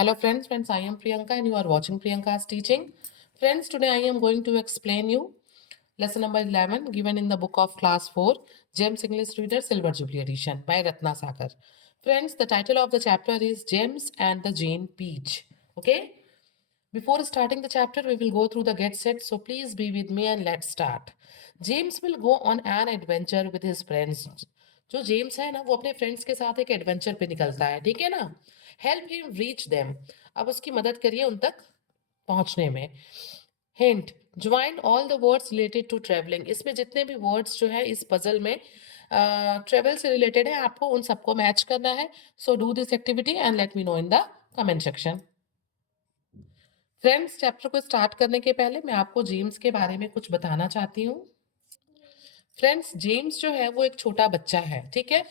Hello friends, I am Priyanka and you are watching Priyanka's teaching. Friends, today I am going to explain you lesson number 11 given in the book of class 4, James English Reader Silver Jubilee Edition by Ratna Sagar. Friends, the title of the chapter is James and the Jane Peach. Okay? Before starting the chapter, we will go through the get set, so please be with me and let's start. James will go on an adventure with his friends. जो James है ना वो अपने friends के साथ एक adventure पे निकलता है, ठीक है ना. Help him reach them. अब उसकी मदद करिए उन तक पहुंचने में. Hint, join all the words related to travelling. इसमें जितने भी वर्ड्स जो है इस पजल में ट्रेवल से रिलेटेड है, आपको उन सबको मैच करना है. So do this activity and let me know in the comment section. Friends, chapter को स्टार्ट करने के पहले मैं आपको जेम्स के बारे में कुछ बताना चाहती हूँ. फ्रेंड्स, जेम्स जो है वो एक छोटा बच्चा है, ठीक है,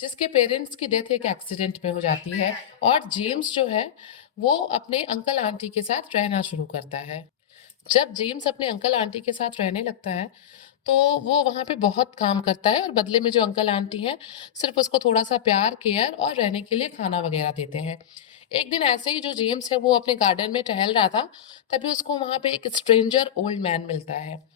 जिसके पेरेंट्स की डेथ एक एक्सीडेंट में हो जाती है. और जेम्स जो है वो अपने अंकल आंटी के साथ रहना शुरू करता है. जब जेम्स अपने अंकल आंटी के साथ रहने लगता है तो वो वहाँ पे बहुत काम करता है और बदले में जो अंकल आंटी हैं सिर्फ उसको थोड़ा सा प्यार, केयर और रहने के लिए खाना वगैरह देते हैं. एक दिन ऐसे ही जो जेम्स है वो अपने गार्डन में टहल रहा था, तभी उसको वहाँ पे एक स्ट्रेंजर ओल्ड मैन मिलता है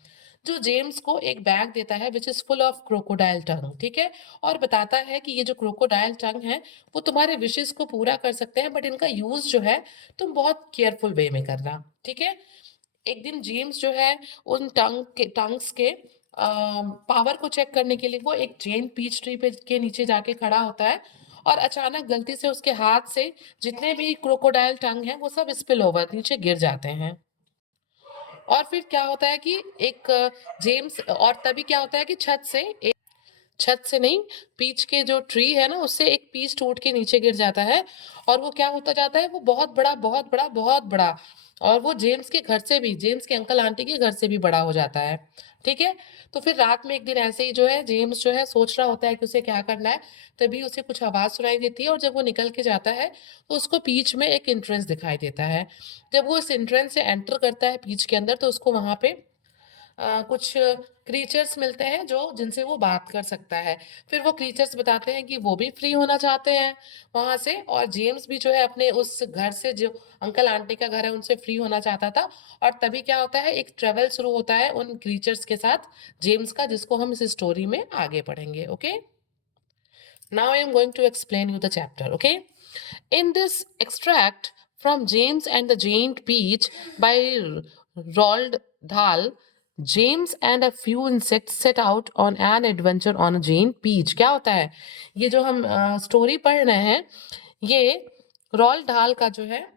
जो जेम्स को एक बैग देता है which is full of crocodile tongue, ठीक है, और बताता है कि ये जो क्रोकोडाइल टंग है वो तुम्हारे विशेष को पूरा कर सकते हैं, बट इनका यूज जो है तुम बहुत केयरफुल वे में करना, ठीक है. एक दिन जेम्स जो है उन टंग्स के पावर को चेक करने के लिए वो एक जेन पीच ट्री पे के नीचे जाके खड़ा होता है और अचानक गलती से उसके हाथ से जितने भी क्रोकोडाइल टंग हैं वो सब स्पिल ओवर नीचे गिर जाते हैं. और फिर क्या होता है कि एक जेम्स और तभी क्या होता है कि छत से नहीं, पीच के जो ट्री है ना उससे एक पीच टूट के नीचे गिर जाता है और वो क्या होता जाता है, वो बहुत बड़ा बहुत बड़ा बहुत बड़ा, और वो जेम्स के घर से भी, जेम्स के अंकल आंटी के घर से भी बड़ा हो जाता है, ठीक है. तो फिर रात में एक दिन ऐसे ही जो है जेम्स जो है सोच रहा होता है कि उसे क्या करना है, तभी उसे कुछ आवाज सुनाई देती है और जब वो निकल के जाता है तो उसको पीच में एक एंट्रेंस दिखाई देता है. जब वो इस एंट्रेंस से एंटर करता है पीच के अंदर तो उसको वहां पे कुछ क्रीचर्स मिलते हैं जो जिनसे वो बात कर सकता है. फिर वो क्रीचर्स बताते हैं कि वो भी फ्री होना चाहते हैं वहां से, और जेम्स भी जो है अपने उस घर से, जो अंकल आंटी का घर है, उनसे फ्री होना चाहता था. और तभी क्या होता है, एक ट्रेवल शुरू होता है उन क्रीचर्स के साथ जेम्स का, जिसको हम इस स्टोरी में आगे पढ़ेंगे. Okay, now I am going to explain you the chapter. Okay, in this extract from James and the Jane Peach by Roald Dahl, James and a few insects set out on an adventure on a Jane Peach. क्या होता है, ये जो हम story पढ़ रहे हैं ये रॉल्ड डाल का जो है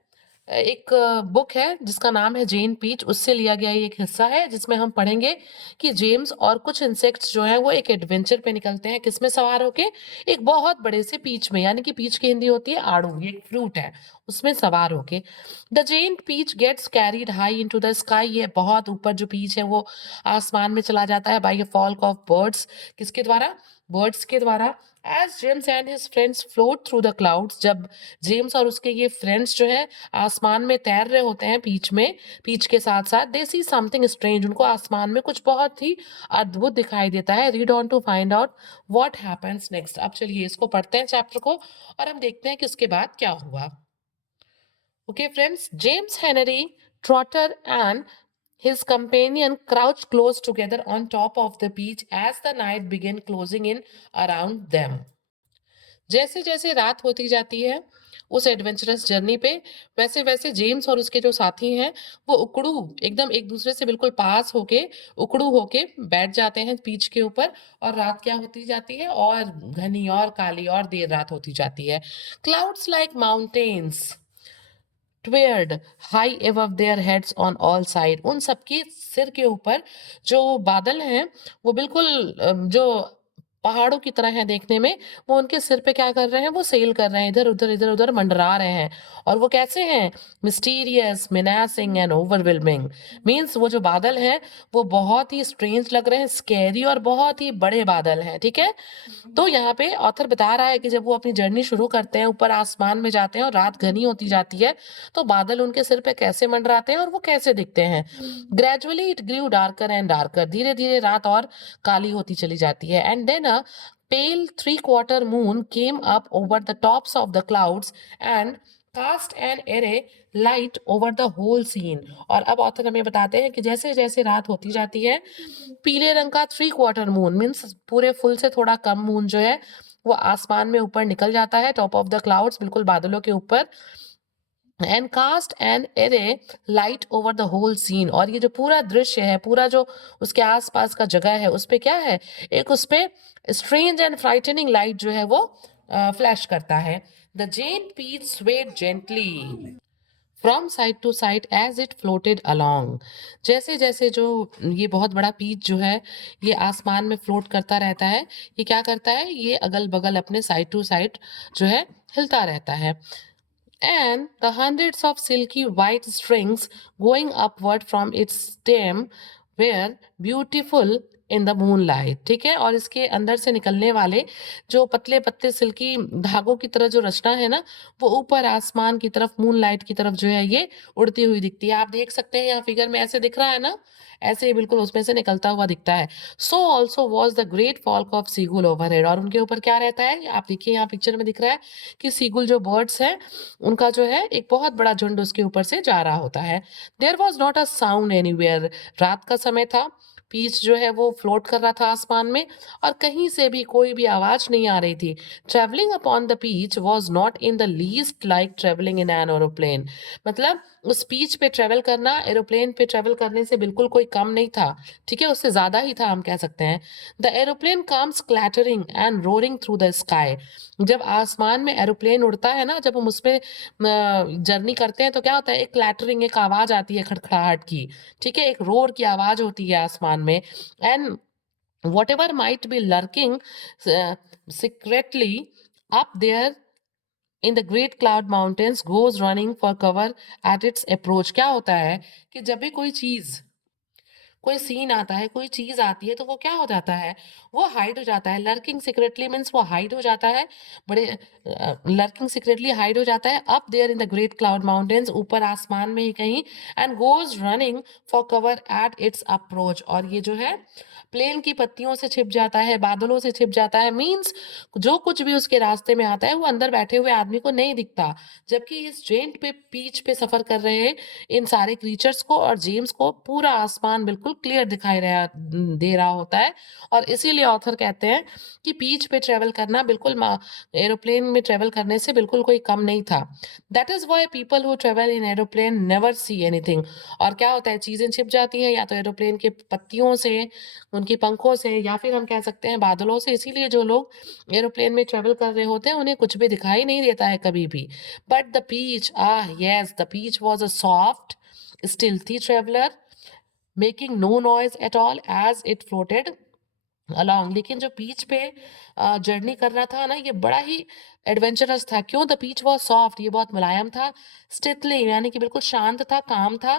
एक बुक है जिसका नाम है जेन पीच, उससे लिया गया ये एक हिस्सा है जिसमें हम पढ़ेंगे कि जेम्स और कुछ इंसेक्ट्स जो हैं वो एक एडवेंचर पे निकलते हैं. किसमें सवार होके, एक बहुत बड़े से पीच में, यानी कि पीच की हिंदी होती है आड़ू, ये एक फ्रूट है, उसमें सवार होके. The giant peach gets carried high into the sky. ये बहुत ऊपर जो पीच है वो आसमान में चला जाता है by a flock of birds. किसके द्वारा, बर्ड्स के द्वारा. As James and his friends float through the clouds, जब जेम्स और उसके ये फ्रेंड्स जो है आसमान में तैर रहे होते हैं पीच में, पीच के साथ साथ, दे सी समथिंग स्ट्रेंज, उनको आसमान में कुछ बहुत ही अद्भुत दिखाई देता है. Read on to find out what happens next. अब चलिए इसको पढ़ते हैं चैप्टर को और हम देखते हैं कि उसके बाद क्या हुआ. Okay friends, James Henry trotter and his companion crouched close together on top of the beach as the night began closing in around them. जैसे जैसे रात होती जाती है उस एडवेंचरस जर्नी पे, वैसे वैसे जेम्स और उसके जो साथी हैं वो उकड़ू एकदम एक दूसरे से बिल्कुल पास होके, उकड़ू होके बैठ जाते हैं बीच के ऊपर. और रात क्या होती जाती है, और घनी और काली और देर रात होती जाती है. Clouds like mountains towered high above their heads on all side. उन सबके सिर के ऊपर जो बादल हैं वो बिल्कुल जो पहाड़ों की तरह हैं देखने में, वो उनके सिर पे क्या कर रहे हैं, वो सेल कर रहे हैं, इधर उधर मंडरा रहे हैं. और वो कैसे हैं, मिस्टीरियस, मेनासिंग एंड ओवरवेलमिंग. मीन्स वो जो बादल हैं वो बहुत ही स्ट्रेंज लग रहे हैं, स्कैरी और बहुत ही बड़े बादल हैं, ठीक है. तो यहाँ पे ऑथर बता रहा है कि जब वो अपनी जर्नी शुरू करते हैं, ऊपर आसमान में जाते हैं और रात घनी होती जाती है, तो बादल उनके सिर पे कैसे मंडराते हैं और वो कैसे दिखते हैं. Gradually it grew darker and darker, धीरे धीरे रात और काली होती चली जाती है. And then a pale three-quarter moon came up over the tops of the clouds and cast an eerie light over the whole scene. और अब ऑथर हमें बताते हैं कि जैसे जैसे रात होती जाती है, पीले रंग का 3/4 मून मीन्स पूरे फुल से थोड़ा कम मून जो है वो आसमान में ऊपर निकल जाता है, टॉप ऑफ द क्लाउड्स, बिल्कुल बादलों के ऊपर, and cast an eerie light over the whole scene. और ये जो पूरा दृश्य है, पूरा जो उसके आसपास का जगह है, उस पे क्या है, एक उस पे स्ट्रेंज एंड फ्राइटनिंग लाइट जो है वो फ्लैश करता है। The giant peach swayed gently from side to side as it floated along. जैसे जैसे जो ये बहुत बड़ा पीच जो है ये आसमान में फ्लोट करता रहता है, ये क्या करता है, ये अगल बगल अपने साइड टू साइड जो है हिलता रहता है। And the hundreds of silky white strings going upward from its stem were beautiful in the moonlight। ठीक है, और इसके अंदर से निकलने वाले जो पतले पतले सिल्की धागों की तरह जो रचना है ना, वो ऊपर आसमान की तरफ, मूनलाइट की तरफ जो है ये उड़ती हुई दिखती है। आप देख सकते हैं यहाँ फिगर में ऐसे दिख रहा है ना, ऐसे ही बिल्कुल उसमें से निकलता हुआ दिखता है। So also was the great folk of seagull overhead. और उनके ऊपर क्या रहता है, आप देखिए यहाँ पिक्चर में दिख रहा है कि सीगुल जो बर्ड्स हैं उनका जो है एक बहुत बड़ा झुंड उसके ऊपर से जा रहा होता है। There was not a sound anywhere. रात का समय था, पीच जो है वो फ्लोट कर रहा था आसमान में, और कहीं से भी कोई भी आवाज नहीं आ रही थी। Travelling upon the peach was not in the least like travelling in an aeroplane. मतलब उस पीच पे ट्रेवल करना एरोप्लेन पे ट्रेवल करने से बिल्कुल कोई कम नहीं था, ठीक है, उससे ज्यादा ही था हम कह सकते हैं। The aeroplane comes clattering and roaring through the sky. जब आसमान में एरोप्लेन उड़ता है ना, जब हम उसमें जर्नी करते हैं तो क्या होता है, एक क्लैटरिंग, एक आवाज आती है खड़खड़ाहट की, ठीक है, एक रोर की आवाज होती है आसमान में। And what ever might be lurking secretly up there in the great cloud mountains goes running for cover at its approach। क्या होता है कि जब भी कोई चीज, कोई सीन आता है, कोई चीज आती है, तो वो क्या हो जाता है, वो हाइड हो जाता है। लर्किंग सीक्रेटली मीन्स वो हाइड हो जाता है, बड़े लर्किंग सीक्रेटली हाइड हो जाता है up there in the great cloud mountains, ऊपर आसमान में ही कहीं, and goes running for cover at its approach. और ये जो है प्लेन की पत्तियों से छिप जाता है, बादलों से छिप जाता है, मीन्स जो कुछ भी उसके रास्ते में आता है वो अंदर बैठे हुए आदमी को नहीं दिखता। जबकि इस जेंट पे पीच पे सफर कर रहे इन सारे क्रीचर्स को और जेम्स को पूरा आसमान बिल्कुल क्लियर दिखाई दे रहा होता है। और इसीलिए ऑथर कहते हैं कि पीच पे ट्रेवल करना बिल्कुल एरोप्लेन में ट्रेवल करने से बिल्कुल कोई कम नहीं था। That is why people who travel in aeroplane never see anything. और क्या होता है, चीजें छिप जाती हैं या तो एरोप्लेन के पत्तियों से, उनकी पंखों से, या फिर हम कह सकते हैं बादलों से। इसीलिए जो लोग एरोप्लेन में ट्रेवल कर रहे होते हैं उन्हें कुछ भी दिखाई नहीं देता है कभी भी। But the peach, ah yes, the peach was a soft, stealthy traveler, making no noise at all as it floated along। लेकिन जो पीच पे जर्नी कर रहा था ना, ये बड़ा ही एडवेंचरस था। क्यों? द पीच वॉज सॉफ्ट, ये बहुत मुलायम था। स्टिथली यानी कि बिल्कुल शांत था, काम था।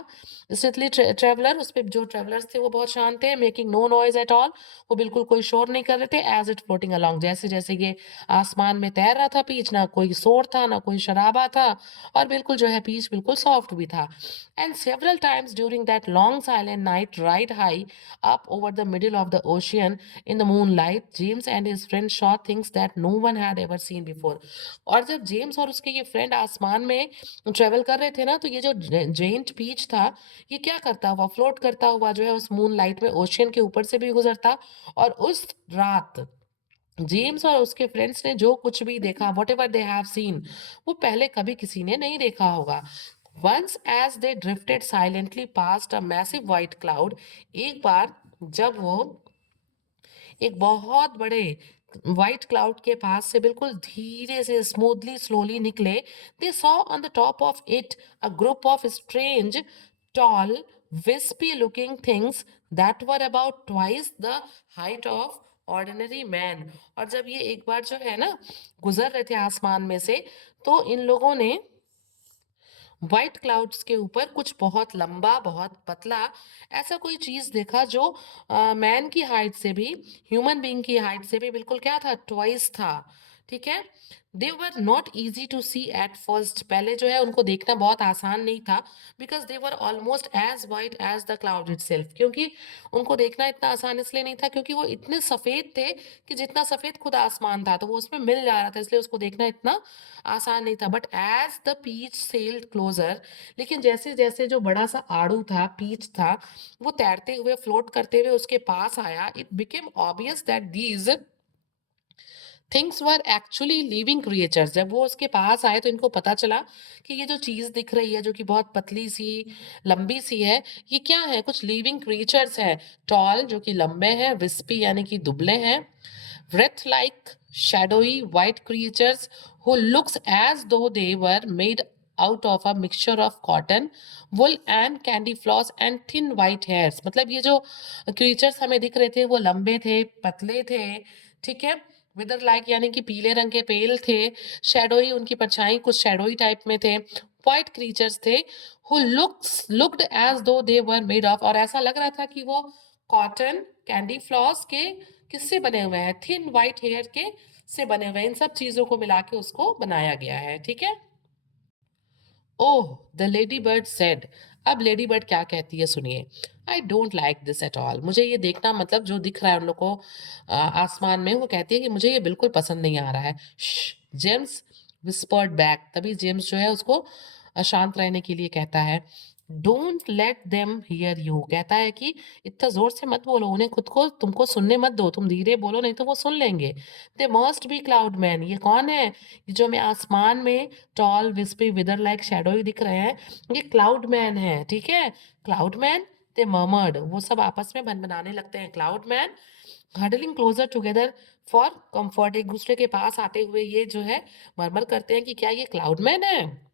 स्टिथली ट्रेवलर, उस पे जो ट्रेवलर्स थे वो बहुत शांत थे। Making no noise at all, वो बिल्कुल कोई शोर नहीं कर रहे थे। एज इट फ्लोटिंग अलॉन्ग, जैसे जैसे ये आसमान में तैर रहा था पीच, ना कोई शोर था ना कोई शराबा था, और बिल्कुल जो है पीच बिल्कुल सॉफ्ट भी था। And several times during that long silent night ride high up over the middle of the ocean in the moonlight, James and his friend saw things that no one had ever seen before। और जब James और उसके ये friend आसमान में travel कर रहे थे ना, तो ये जो जेंट पीच था, ये क्या करता हुआ, फ्लोट करता हुआ जो है उस मून लाइट में ओशियन के ऊपर से भी गुजरता। और उस रात जेम्स और उसके फ्रेंड्स ने जो कुछ भी देखा, whatever they have seen, वो पहले कभी किसी ने नहीं देखा होगा। Once as they drifted silently past a massive white cloud. एक बार जब वो एक बहुत बड़े व्हाइट क्लाउड के पास से बिल्कुल धीरे से स्मूथली स्लोली निकले, they saw on the top of it a group of strange tall wispy looking things that were about twice the height of ordinary man। और जब ये एक बार जो है ना गुजर रहे थे आसमान में से, तो इन लोगों ने व्हाइट क्लाउड्स के ऊपर कुछ बहुत लंबा, बहुत पतला, ऐसा कोई चीज देखा जो मैन की हाइट से भी, ह्यूमन बीइंग की हाइट से भी बिल्कुल क्या था, ट्वाइस था। ठीक है। They were not easy to see at first, पहले जो है उनको देखना बहुत आसान नहीं था, because they were almost as white as the cloud itself, क्योंकि उनको देखना इतना आसान इसलिए नहीं था क्योंकि वो इतने सफेद थे कि जितना सफेद खुद आसमान था तो वो उसमें मिल जा रहा था, इसलिए उसको देखना इतना आसान नहीं था। But as the peach sailed closer, लेकिन जैसे जैसे जो बड़ा सा आड़ू था, पीच था, वो तैरते हुए फ्लोट करते हुए उसके पास आया, it became obvious that these things were actually living creatures. जब वो उसके पास आए तो इनको पता चला कि ये जो चीज दिख रही है जो कि बहुत पतली सी लंबी सी है, ये क्या है, कुछ लिविंग क्रिएचर्स है। टॉल जो कि लंबे हैं, विस्पी यानी कि दुबले हैं, wreath like shadowy white creatures who looks as though they were made out of a mixture of cotton, wool and candy floss and thin white hairs। मतलब ये जो creatures हमें दिख रहे थे वो लंबे थे, पतले थे, ठीक है, विदर लाइक यानी कि पीले रंग के पेल थे, शेडोई उनकी परछाई कुछ शेडोई टाइप में थे, व्हाइट क्रीचर्स थे, हु लुक्ड एज दो दे वर मेड ऑफ, और ऐसा लग रहा था कि वो कॉटन, कैंडी फ्लॉस के किससे बने हुए हैं, थिन व्हाइट हेयर के से बने हुए हैं। इन सब चीजों को मिला के उसको बनाया गया है, ठीक है। ओह द लेडी बर्ड सेड, अब लेडी बर्ड क्या कहती है सुनिए। I don't like this at all, मुझे ये देखना, मतलब जो दिख रहा है उन लोग को आसमान में, वो कहती है कि मुझे ये बिल्कुल पसंद नहीं आ रहा है। जेम्स विस्पर्ड बैक, तभी जेम्स जो है उसको शांत रहने के लिए कहता है। Don't let them here you, कहता है कि इतना जोर से मत बोलो, उन्हें खुद को तुमको सुनने मत दो, तुम धीरे बोलो नहीं तो वो सुन लेंगे। They must be cloud man, ये कौन है, ये जो हमें आसमान में टॉल विस्पी विदर लाइक शैडो ही दिख रहे हैं, ये क्लाउड मैन है, ठीक है। क्लाउड मैन, दे मर्मर्ड, वो सब आपस में बनाने लगते हैं। Cloud men huddling closer together for comfort, एक दूसरे के पास आते हुए ये जो है मरमर करते हैं कि क्या ये क्लाउड मैन है।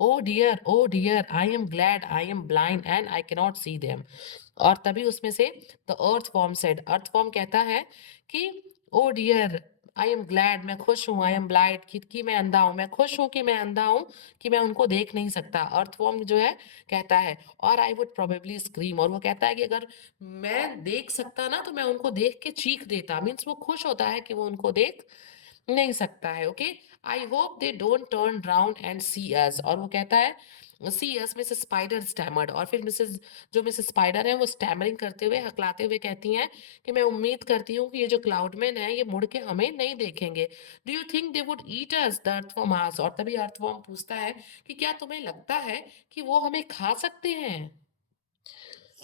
Oh dear, I am glad I am blind and I cannot see them. और तभी उसमें से the earthworm said, earthworm कहता है कि oh dear I am glad, मैं खुश हूँ, आई एम ब्लाइंड कि मैं अंधा हूँ, मैं खुश हूँ कि मैं अंधा हूँ, कि मैं उनको देख नहीं सकता। अर्थ फॉर्म जो है कहता है, और आई वुड प्रोबेबली स्क्रीम, और वो कहता है कि अगर मैं देख सकता ना तो मैं उनको देख के चीख देता, मीन्स वो खुश होता है कि वो उनको देख नहीं सकता है। Okay, I hope they don't turn round and see us, और वो कहता है see us, Mrs Spider stammered, और फिर मिसेस स्पाइडर है वो स्टैमरिंग करते हुए, हकलाते हुए कहती हैं कि मैं उम्मीद करती हूँ कि ये जो क्लाउडमैन है ये मुड़ के हमें नहीं देखेंगे। Do you think they would eat us, the earthworm asked, और तभी अर्थवर्म पूछता है कि क्या तुम्हें लगता है कि वो हमें खा सकते हैं।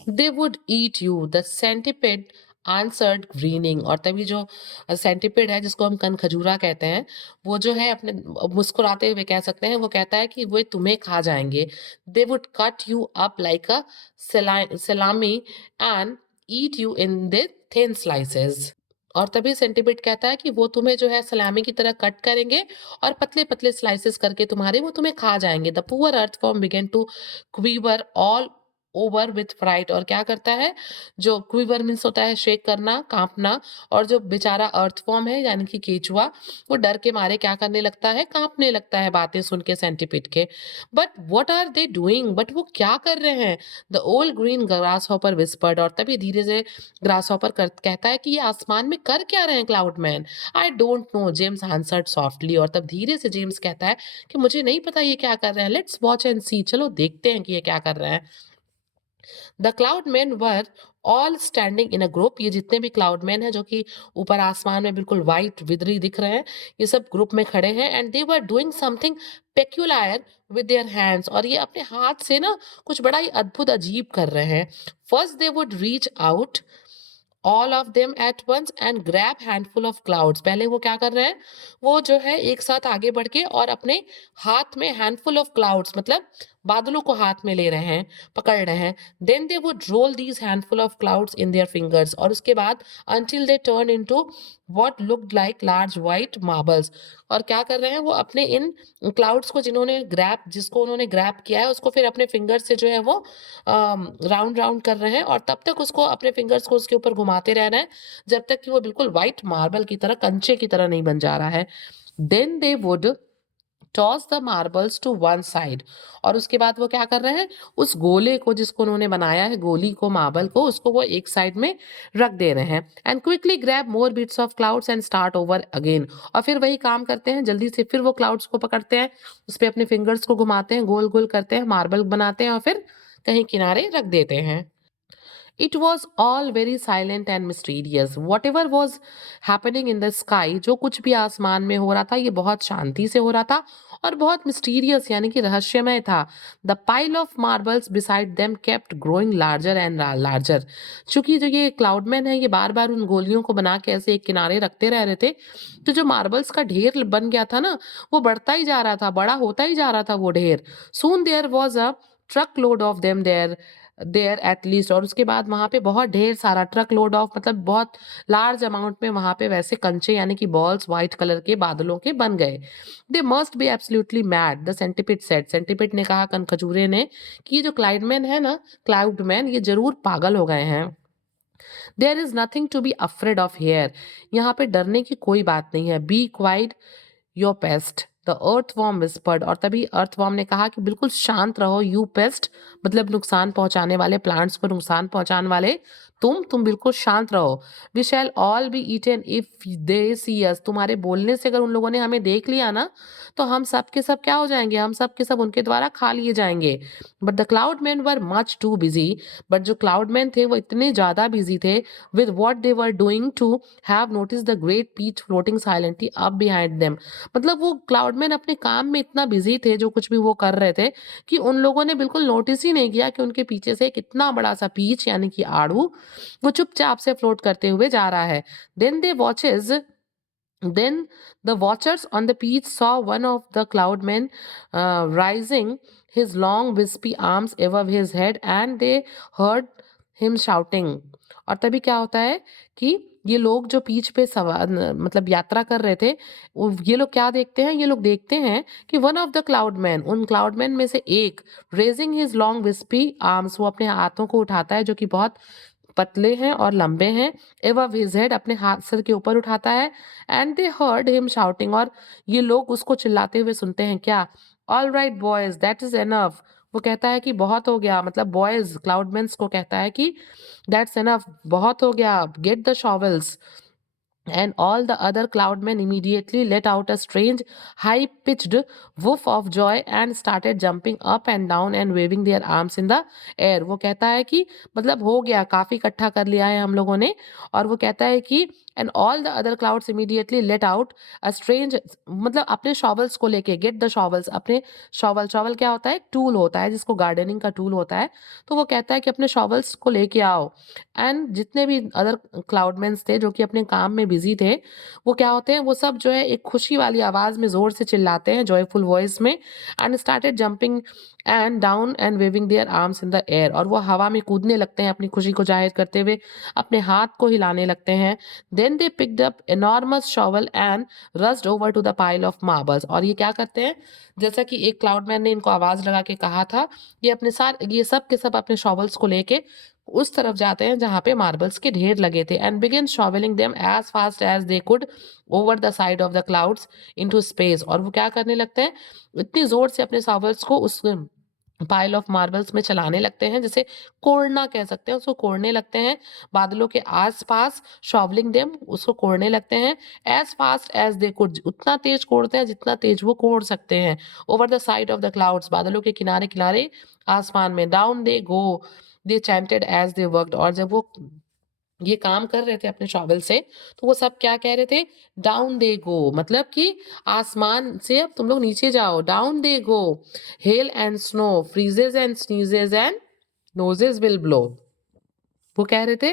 They would eat you, the centipede answered grinning, और तभी जो सेंटिपेड है जिसको हम कनखजूरा कहते हैं, वो जो है अपने मुस्कुराते हुए कह सकते हैं, वो कहता है कि वो तुम्हें खा जाएंगे। They would cut you up like a salami and eat you in the thin slices, और तभी सेंटिपेड कहता है कि वो तुम्हें जो है सलामी की तरह कट करेंगे और पतले पतले स्लाइसेस करके तुम्हारे वो तुम्हें खा जाएंगे। The poor earthworm began to quiver all over with fright, और क्या करता है, जो क्विवर मीन्स होता है शेक करना, कांपना, और जो बेचारा अर्थवॉर्म है यानी कि केचुआ, वो डर के मारे क्या करने लगता है, कांपने लगता है बातें सुन के सेंटिपिड के। But what are they doing, but वो क्या कर रहे हैं। The old green grasshopper whispered, और तभी धीरे से ग्रास हॉपर कहता है कि ये आसमान में कर क्या रहे हैं cloud man. I don't know, James answered softly, और तब धीरे से जेम्स कहता है कि मुझे नहीं पता ये क्या कर रहे हैं, लेट्स वॉच एंड सी, चलो देखते हैं कि ये क्या कर रहे हैं। The cloud man were all standing in a group, ये जितने भी क्लाउड मैन हैं जो कि ऊपर आसमान में बिल्कुल वाइट विदरी दिख रहे हैं, ये सब ग्रुप में खड़े हैं। And they were doing something peculiar with their hands, और ये अपने हाथ से ना कुछ बड़ा ही अद्भुत अजीब कर रहे हैं। First they would reach out all of them at once and grab handful of clouds, पहले वो क्या कर रहे हैं, वो जो है एक साथ आगे बढ़ के और अपने हाथ में हैंडफुल ऑफ क्लाउड्स मतलब बादलों को हाथ में ले रहे हैं, पकड़ रहे हैं। Then they would roll these handful of clouds in their fingers, और उसके बाद until they turn into what looked like large white marbles, और क्या कर रहे हैं, वो अपने इन क्लाउड्स को जिसको उन्होंने ग्रैब किया है उसको फिर अपने फिंगर से जो है वो राउंड राउंड कर रहे हैं, और तब तक उसको अपने फिंगर्स को उसके ऊपर घुमाते रह रहे हैं जब तक कि वो बिल्कुल व्हाइट मार्बल की तरह, कंचे की तरह नहीं बन जा रहा है। Then they would toss the marbles to one side, और उसके बाद वो क्या कर रहे हैं, उस गोले को जिसको उन्होंने बनाया है, गोली को, मार्बल को, उसको वो एक साइड में रख दे रहे हैं। And quickly grab more bits of clouds and start over again, और फिर वही काम करते हैं, जल्दी से फिर वो क्लाउड्स को पकड़ते हैं, उस पे अपने फिंगर्स को घुमाते हैं, गोल गोल करते हैं, मार्बल बनाते हैं और फिर कहीं किनारे रख देते हैं। It was all very silent and mysterious. Whatever was happening in the sky, जो कुछ भी आसमान में हो रहा था, ये बहुत शांति से हो रहा था और बहुत mysterious यानी कि रहस्यमय था। The pile of marbles beside them kept growing larger and larger. चूंकि जो ये क्लाउडमैन है, ये बार बार उन गोलियों को बना के ऐसे एक किनारे रखते रह रहे थे, तो जो मार्बल्स का ढेर बन गया था ना, वो बढ़ता ही जा रहा था, बड़ा होता ही जा रहा था वो ढेर। Soon there was a truckload of them there at least, और उसके बाद वहां पे बहुत ढेर सारा, ट्रक लोड ऑफ मतलब बहुत लार्ज अमाउंट में वहां पे वैसे कंचे यानी कि बॉल्स व्हाइट कलर के बादलों के बन गए। They must be absolutely mad, the centipede said, centipede ने कहा, कनखजूरे ने, कि ये जो क्लाइडमैन है ना, क्लाउडमैन, ये जरूर पागल हो गए हैं। There is nothing to be afraid of here, यहाँ पे डरने की कोई बात नहीं है। Be quiet your pest, the earthworm whispered, और तभी अर्थवॉर्म ने कहा कि बिल्कुल शांत रहो, यू पेस्ट मतलब नुकसान पहुंचाने वाले, प्लांट्स को नुकसान पहुंचाने वाले, तुम बिल्कुल शांत रहो। We shall all be eaten if they see us, तुम्हारे बोलने से अगर उन लोगों ने हमें देख लिया ना, तो हम सब के सब क्या हो जाएंगे, हम सब के सब उनके द्वारा खा लिए जाएंगे। But the cloud man were much too busy, but जो क्लाउड मैन थे वो इतने ज्यादा बिजी थे with what they were doing to have notice the great peach floating silently up behind them, मतलब वो क्लाउडमैन अपने काम में इतना बिजी थे, जो कुछ भी वो कर रहे थे, कि उन लोगों ने बिल्कुल नोटिस ही नहीं किया कि उनके पीछे से एक इतना बड़ा सा पीच यानी कि आड़ू वो चुपचाप से फ्लोट करते हुए जा रहा है। Then they watches then the watchers on the beach saw one of the cloudmen rising his long wispy arms above his head and they heard him shouting। और तभी क्या होता है कि ये लोग जो बीच पे सवार मतलब यात्रा कर रहे थे, ये लोग क्या देखते हैं, ये लोग देखते हैं कि वन ऑफ द क्लाउडमैन, उन क्लाउडमैन में से एक, रेजिंग हिज लॉन्ग विस्पी आर्म्स, वो अपने हाथों को उठाता है जो कि बहुत पतले हैं और लंबे हैं, एवव हिज हेड, अपने हाथ सर के ऊपर उठाता है, and they heard him shouting, और ये लोग उसको चिल्लाते हुए सुनते हैं क्या, all right boys that is enough, वो कहता है कि बहुत हो गया, मतलब बॉयज क्लाउडमेंस को कहता है कि दैट्स एनफ, बहुत हो गया, get the shovels. And all the other cloudmen immediately let out a strange, high-pitched woof of joy and started jumping up and down and waving their arms in the air। वो कहता है कि मतलब हो गया, काफी इकट्ठा कर लिया है हम लोगों ने, और वो कहता है कि and all the other clouds immediately let out a strange, मतलब अपने शॉवल्स को लेके, गेट द शॉवल्स, अपने शॉवल, शॉवल क्या होता है, एक टूल होता है जिसको गार्डनिंग का टूल होता है, तो वो कहता है कि अपने शॉवल्स को लेके आओ। एंड जितने भी अदर क्लाउडमैन्स थे जो कि अपने काम में बिजी थे, वो क्या होते हैं, वो सब जो है एक खुशी वाली आवाज में जोर से चिल्लाते हैं, जॉयफुल वॉइस में, and started jumping and down and waving their arms in the air, और वो हवा में कूदने लगते हैं अपनी खुशी को जाहिर करते हुए, अपने हाथ को हिलाने लगते हैं। Then they picked up enormous shovel and rushed over to the pile of marbles, और ये क्या करते हैं, जैसा कि एक क्लाउडमैन ने इनको आवाज लगा के कहा था, ये अपने साथ, ये सब के सब अपने शॉवल्स को लेके उस तरफ जाते हैं जहां पे मार्बल्स के ढेर लगे थे, and begin shovelling them as fast as they could over the side of the clouds into space, और वो क्या करने लगते हैं, इतनी जोर से अपने शॉवल्स को उस पाइल ऑफ मार्बल्स में चलाने लगते हैं, जैसे कोड़ना कह सकते हैं, उसको कोड़ने लगते हैं, बादलों के आसपास, शॉवलिंग देम, उसको कोड़ने लगते हैं, as fast as they could, उतना तेज कोड़ते हैं जितना तेज वो कोड़ सकते हैं, over the side of the clouds, बादलों के किनारे किनारे आसमान में, down they go they chanted as they worked, और जब वो ये काम कर रहे थे अपने शॉवल से, तो वो सब क्या कह रहे थे, डाउन दे गो, मतलब कि आसमान से अब तुम लोग नीचे जाओ, down they go, hello and snow फ्रीजेज and sneezes and noses will blow. वो कह रहे थे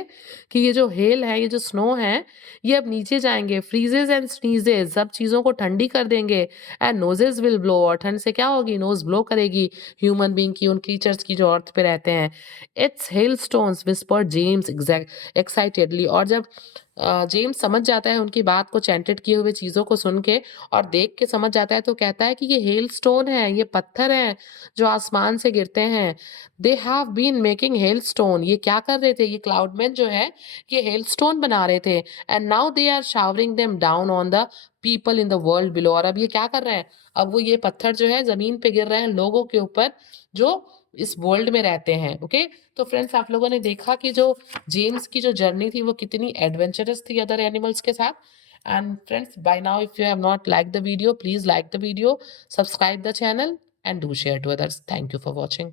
कि ये जो हेल है, ये जो स्नो है, ये अब नीचे जाएंगे, फ्रीजेज एंड स्नीजेज सब चीजों को ठंडी कर देंगे, एंड नोजेस विल ब्लो, और ठंड से क्या होगी, नोज ब्लो करेगी ह्यूमन बीइंग की, उन क्रीचर्स की जो अर्थ पे रहते हैं। It's hail stones whisper James excitedly, और जब जेम्स समझ जाता है उनकी बात को, चैंटेड किए हुए चीज़ों को सुन के और देख के समझ जाता है, तो कहता है कि ये हेल स्टोन है, ये पत्थर हैं जो आसमान से गिरते हैं। They have been making hail stone, ये क्या कर रहे थे, ये क्लाउडमैन जो है ये हेल स्टोन बना रहे थे। And now they are showering them down on the people in the world below. और अब ये क्या कर रहे हैं, अब वो ये पत्थर जो है जमीन पे गिर रहे हैं लोगों के ऊपर जो इस वर्ल्ड में रहते हैं। ओके, तो फ्रेंड्स आप लोगों ने देखा कि जो जेम्स की जो जर्नी थी वो कितनी एडवेंचरस थी अदर एनिमल्स के साथ। And friends, by now if you have not like the video, please like the video, subscribe the channel and do share to others. Thank you for watching.